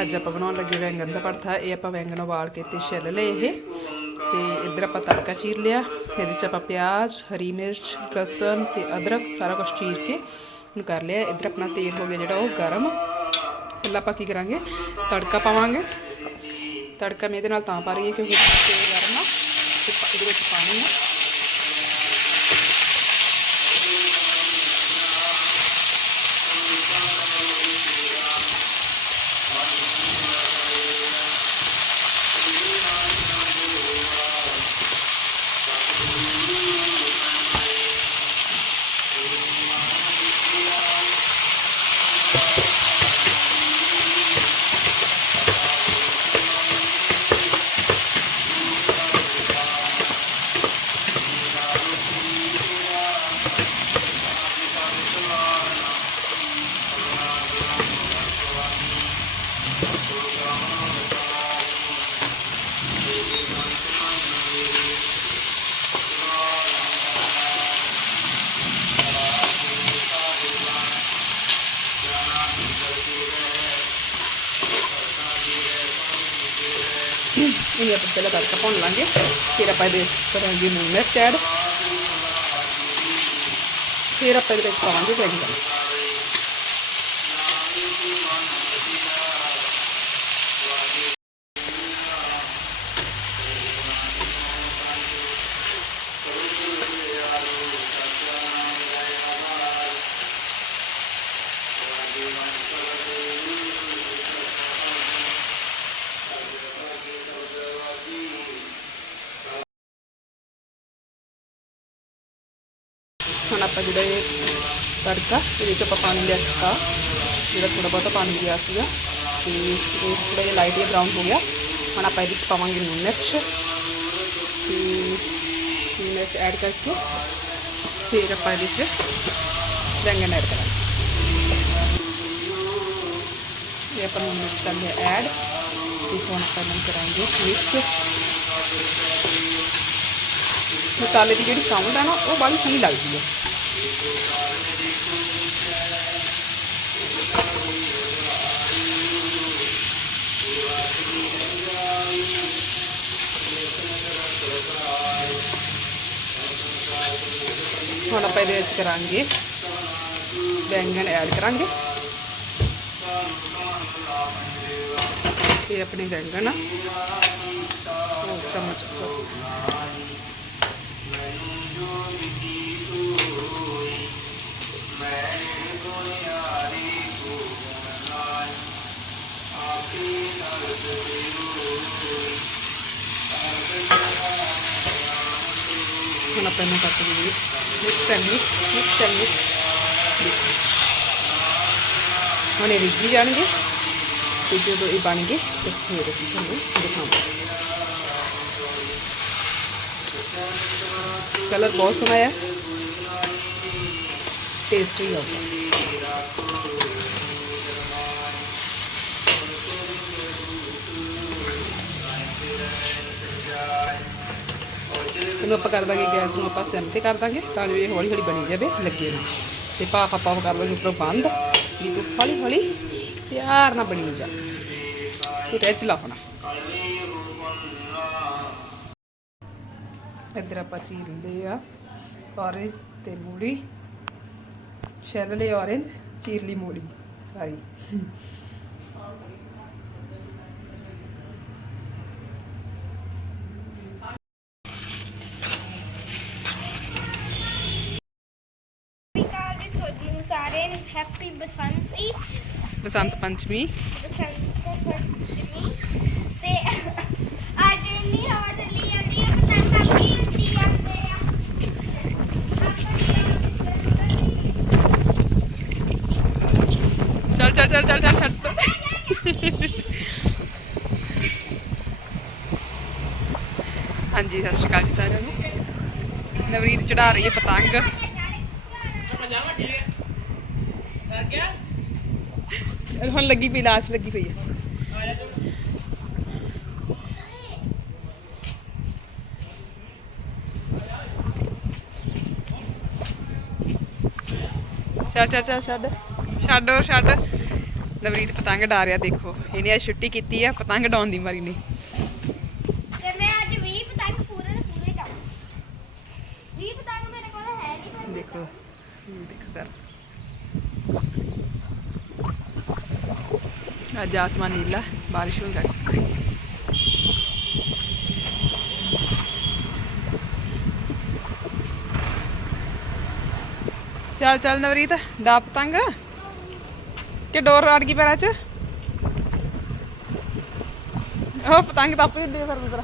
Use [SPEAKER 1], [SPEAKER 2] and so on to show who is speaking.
[SPEAKER 1] ਅੱਜ ਆਪਾਂ ਬਣਾਉਣ ਲੱਗੇ ਵੈਂਗਣ ਦਾ ਭੜਥਾ ਇਹ ਆਪਾਂ ਵੈਂਗਣ ਉਬਾਲ ਕੇ ਤੇ ਛਿੱਲ ਲਏ ਇਹ। ਤੇ ਇੱਧਰ ਆਪਾਂ ਤੜਕਾ ਚੀਰ ਲਿਆ। ਇਹਦੇ ਚ ਆਪਾਂ ਪਿਆਜ਼, ਹਰੀ ਮਿਰਚ, ਲਸਣ ਤੇ ਅਦਰਕ ਸਾਰਾ ਕੁਝ ਚੀਰ ਕੇ ਹੁਣ ਕਰ ਲਿਆ। ਇੱਧਰ ਆਪਣਾ ਤੇਲ ਹੋ ਗਿਆ ਜਿਹੜਾ ਉਹ ਗਰਮ। ਪਹਿਲਾਂ ਆਪਾਂ ਕੀ ਕਰਾਂਗੇ? ਤੜਕਾ ਪਾਵਾਂਗੇ। ਤੜਕਾ ਮੈਂ ਇਹਦੇ ਨਾਲ ਤਾਂ ਪਾ ਰਹੀ ਹਾਂ ਕਿਉਂਕਿ ਤੇਲ ਗਰਮ ਆ। ਤੇ ਇਹਦੇ ਵਿੱਚ ਪਾਣੀ ਆ। ਇਹ ਆਪਾਂ ਪਹਿਲਾਂ ਤੜਕਾ ਭੁੰਨ ਲਾਂਗੇ, ਫਿਰ ਆਪਾਂ ਇਹਦੇ ਕਰਾਂਗੇ ਨੂਨ ਮਿਰਚ ਐਡ। ਫਿਰ ਆਪਾਂ ਇਹਦੇ ਵਿੱਚ ਪਾਵਾਂਗੇ ਬੈਂਗਣ ਹੁਣ ਆਪਾਂ ਜਿਹੜਾ ਇਹ ਤੜਕਾ, ਇਹਦੇ 'ਚ ਆਪਾਂ ਪਾਣੀ ਲਿਆ ਸੀਗਾ ਜਿਹੜਾ ਥੋੜਾ ਬਹੁਤਾ ਪਾਣੀ ਲਿਆ ਸੀਗਾ। ਤੇ ਇਹ ਥੋੜਾ ਜਿਹਾ ਲਾਈਟ ਜਿਹਾ ਬਰਾਊਨ ਹੋ ਗਿਆ। ਹੁਣ ਆਪਾਂ ਇਹਦੇ 'ਚ ਪਾਵਾਂਗੇ ਨੂਨ ਮਿਰਚ। ਤੇ ਨੂਨ ਮਿਰਚ ਐਡ ਕਰਕੇ ਫਿਰ ਆਪਾਂ ਇਹਦੇ 'ਚ ਬੈਂਗਣ ਐਡ ਕਰਾਂਗੇ। ਇਹ ਆਪਾਂ ਨੂਨ ਮਿਰਚ ਕਰਦੇ ਲਿਆ ਐਡ ਤੇ ਹੁਣ ਆਪਾਂ ਇਹਨਾਂ ਕਰਾਂਗੇ ਮਿਕਸ ਮਸਾਲੇ ਦੀ ਜਿਹੜੀ ਸਾਊਂਡ ਹੈ ਨਾ, ਉਹ ਬੜੀ ਸੋਹਣੀ ਲੱਗਦੀ ਹੈ ਹੁਣ ਆਪਾਂ ਇਹਦੇ ਵਿੱਚ ਕਰਾਂਗੇ, ਬੈਂਗਣ ਐਡ ਕਰਾਂਗੇ। ਇਹ ਆਪਣੇ ਬੈਂਗਣ ਉਹ ਚਮਚ ਸੋ ਹੁਣ ਆਪਾਂ ਇਹਨੂੰ ਕੱਟ ਦਈਏ mix and mix mix and mix ਹੁਣ ਇਹ ਰਿੱਝੀ ਜਾਣਗੇ ਤੇ ਜਦੋਂ ਇਹ ਬਣ ਗਏ ਤੇ ਫਿਰ ਅਸੀਂ ਤੁਹਾਨੂੰ ਦਿਖਾਵਾਂਗੇ ਕਲਰ ਬਹੁਤ ਸੋਹਣਾ ਹੈ ਟੇਸਟੀ ਹੋਊਗਾ ਇਹਨੂੰ ਆਪਾਂ ਕਰ ਦਾਂਗੇ ਗੈਸ ਨੂੰ ਆਪਾਂ ਸਿਮ ਤੇ ਕਰ ਦਾਂਗੇ ਤਾਂ ਜੋ ਇਹ ਹੌਲੀ ਹੌਲੀ ਬਣੀ ਜਾਵੇ, ਲੱਗੇ ਨਾ। ਤੇ ਭਾਫ ਆਪਾਂ ਕਰ ਦਾਂਗੇ ਉੱਪਰੋਂ ਬੰਦ। ਵੀ ਤੂੰ ਹੌਲੀ ਹੌਲੀ ਪਿਆਰ ਨਾਲ ਬਣੀ ਜਾ। ਤੂੰ ਰਿੱਝ ਲਾ ਆਪਣਾ ਇੱਧਰ ਆਪਾਂ ਚੀਰ ਲਏ ਆ ਔਰੇਂਜ ਤੇ ਮੂੜੀ ਸਾਰੀ
[SPEAKER 2] ਅਕਾਲ ਜੀ ਤੁਹਾਡੀ ਨੂੰ ਸਾਰਿਆਂ ਨੂੰ ਹੈਪੀ ਬਸੰਤੀ।
[SPEAKER 1] ਬਸੰਤ ਪੰਚਮੀ।
[SPEAKER 2] ਬਸੰਤ ਪੰਚਮੀ।
[SPEAKER 1] ਚੱਲ ਚੱਲ ਚੱਲ ਚੱਲ ਚੱਲ ਛੱਡ ਹਾਂਜੀ ਸਤਿ ਸ਼੍ਰੀ ਅਕਾਲ ਜੀ ਸਾਰਿਆਂ ਨੂੰ ਨਵਰੀਤ ਚੜਾ ਰਹੀ ਹੈ ਪਤੰਗ ਹੁਣ ਲੱਗੀ ਪਈ ਲਾਸ਼ ਲੱਗੀ ਪਈ ਹੈ ਚੱਲ ਚੱਲ ਚੱਲ ਛੱਡ ਛੱਡ ਹੋਰ ਛੱਡ।
[SPEAKER 3] ਨਵਰੀਤ ਪਤੰਗ ਡਾਰਿਆ ਦੇਖੋ। ਇਹਨੇ ਅੱਜ ਛੁੱਟੀ ਕੀਤੀ ਆ ਪਤੰਗ ਡਾਉਣ ਦੀ ਮਾਰੀ ਨੇ।
[SPEAKER 2] ਤੇ ਮੈਂ ਅੱਜ 20 ਪਤੰਗ ਪੂਰੇ ਦੇ ਪੂਰੇ ਡਾਉਂ 20 ਪਤੰਗ ਮੇਰੇ ਕੋਲ ਹੈ ਨਹੀਂ ਪਰ
[SPEAKER 3] ਦੇਖੋ ਦੇਖੋ ਕਰ। ਅੱਜ ਆਸਮਾਨ ਨੀਲਾ ਬਾਰਿਸ਼ ਹੋਈ ਲੱਗ ਚੱਲ ਚੱਲ ਨਵਰੀਤ ਡਾ ਪਤੰਗ। ਕਿ ਡੋਰ ਅੜ ਗਈ ਪੈਰਾਂ 'ਚ? ਉਹ ਪਤੰਗ ਤਾਂ ਆਪੇ ਉੱਡੀ ਫਿਰ ਤੇਰਾ